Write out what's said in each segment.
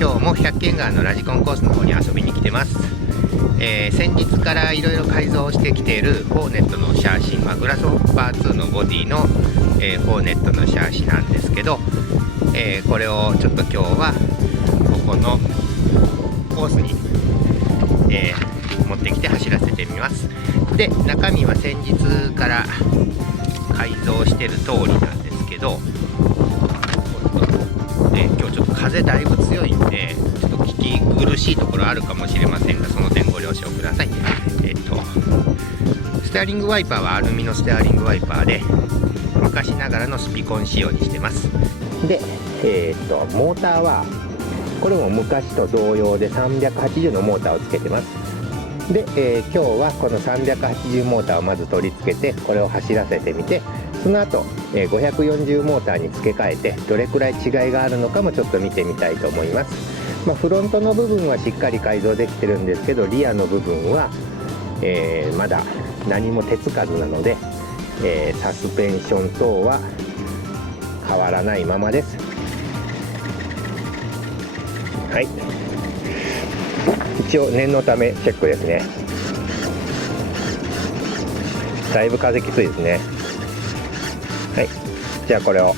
今日も百軒川のラジコンコースの方に遊びに来てます。先日からいろいろ改造してきているホーネットのシャーシ、グラスホッパー2のボディの、ホーネットのシャーシなんですけど、これをちょっと今日はここのコースに、持ってきて走らせてみます。で、中身は先日から改造してる通りなんですけど、今日ちょっと風だいぶ強いんでちょっと聞き苦しいところあるかもしれませんが、その点ご了承ください。ステアリングワイパーはアルミのステアリングワイパーで昔ながらのスピコン仕様にしてます。で、モーターはこれも昔と同様で380のモーターをつけてます。で、今日はこの380モーターをまず取り付けてこれを走らせてみて、その後、540モーターに付け替えてどれくらい違いがあるのかもちょっと見てみたいと思います。フロントの部分はしっかり改造できてるんですけど、リアの部分は、まだ何も手つかずなので、サスペンション等は変わらないままです。はい、一応念のためチェックですね。だいぶ風きついですね。はい、じゃあこれを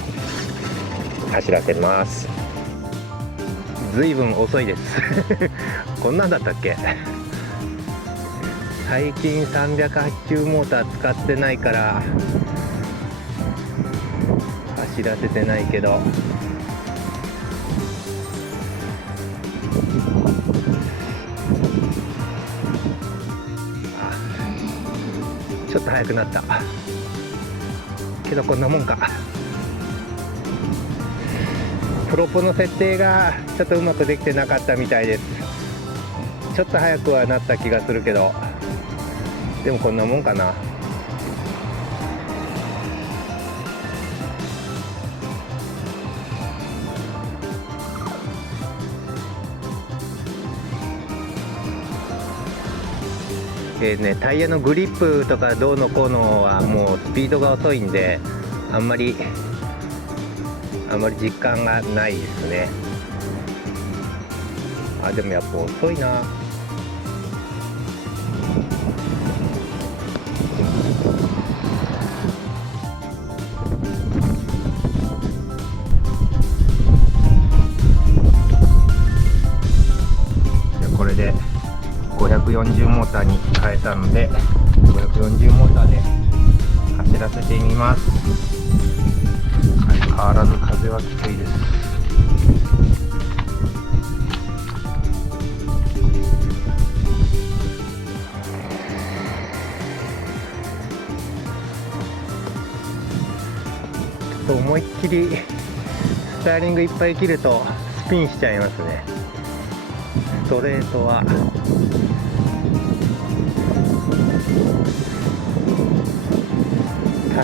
走らせます。ずいぶん遅いですこんなんだったっけ。最近380モーター使ってないから走らせてないけど、ちょっと速くなったけどこんなもんか。プロポの設定がちょっとうまくできてなかったみたいです。ちょっと速くはなった気がするけど、でもこんなもんかな。タイヤのグリップとかどうのこうのはもうスピードが遅いんであんまり実感がないですね。でもやっぱ遅いな。これで540モーターに変えたので540モーターで走らせてみます。変わらず風はきついです。ちょっと思いっきりスターリングいっぱい切るとスピンしちゃいますね。ストレートは多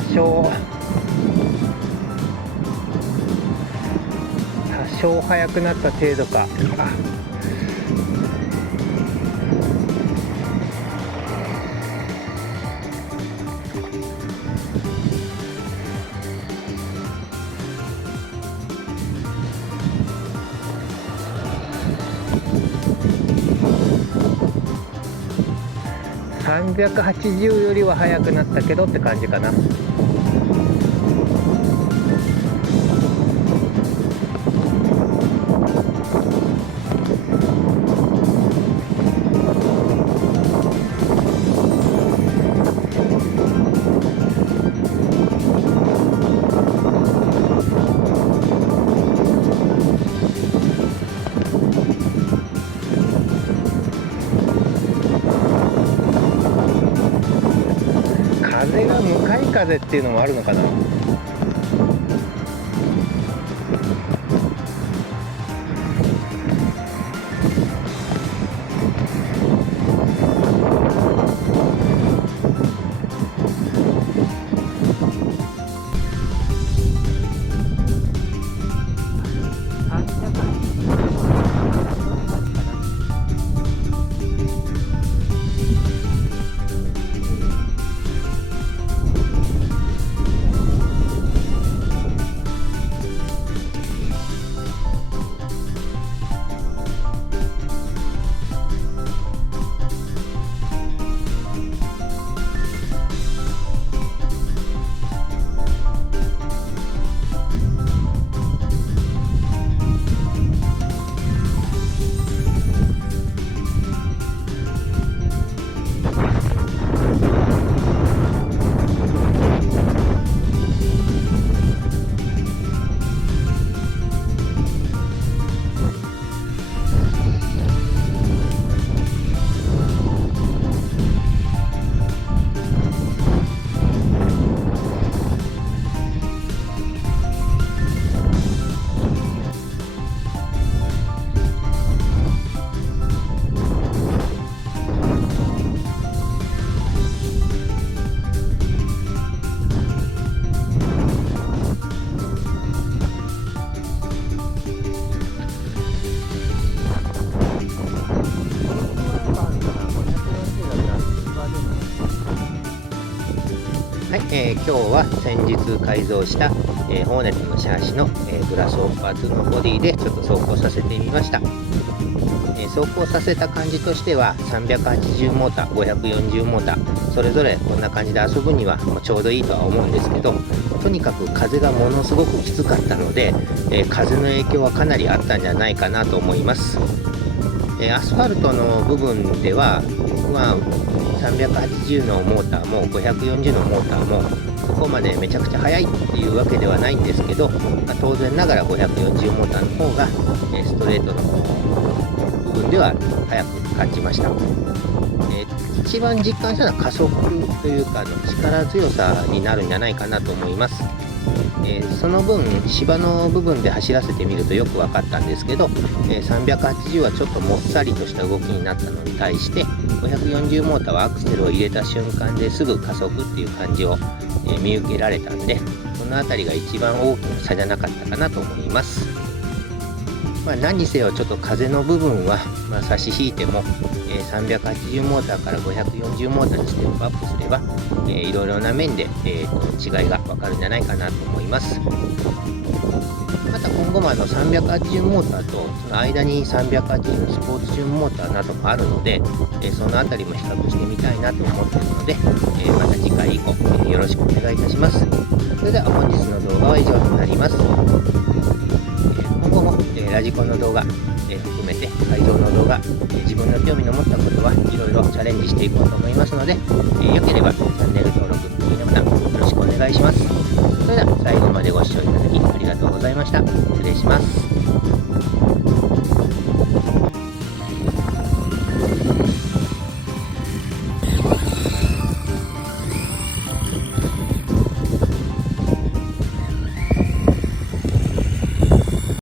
少速くなった程度か。380よりは速くなったけどって感じかな。風が向かい風っていうのもあるのかな。今日は先日改造した、ホーネットのシャーシの、グラスオッパー2のボディでちょっと走行させてみました。走行させた感じとしては380モーター、540モーター、それぞれこんな感じで遊ぶにはもうちょうどいいとは思うんですけど、とにかく風がものすごくきつかったので、風の影響はかなりあったんじゃないかなと思います。アスファルトの部分では、380のモーターも540のモーターもそこまでめちゃくちゃ速いっていうわけではないんですけど、当然ながら540モーターの方がストレートの部分では速く感じました。一番実感したのは加速というか力強さになるんじゃないかなと思います。その分芝の部分で走らせてみるとよく分かったんですけど、380はちょっともっさりとした動きになったのに対して540モーターはアクセルを入れた瞬間ですぐ加速っていう感じを、見受けられたんで、その辺りが一番大きな差じゃなかったかなと思います。何にせよちょっと風の部分は、差し引いても、380モーターから540モーターにステップアップすれば、いろいろな面で、違いが分かるんじゃないかなと思います。また今後も380モーターとその間に380のスポーツチューンモーターなどもあるので、その辺りも比較してみたいなと思っているので、また次回以降、よろしくお願いいたします。それでは本日の動画は以上となります。今後も、ラジコンの動画、含めて改造の動画、自分の興味の持ったことはいろいろチャレンジしていこうと思いますので、よければ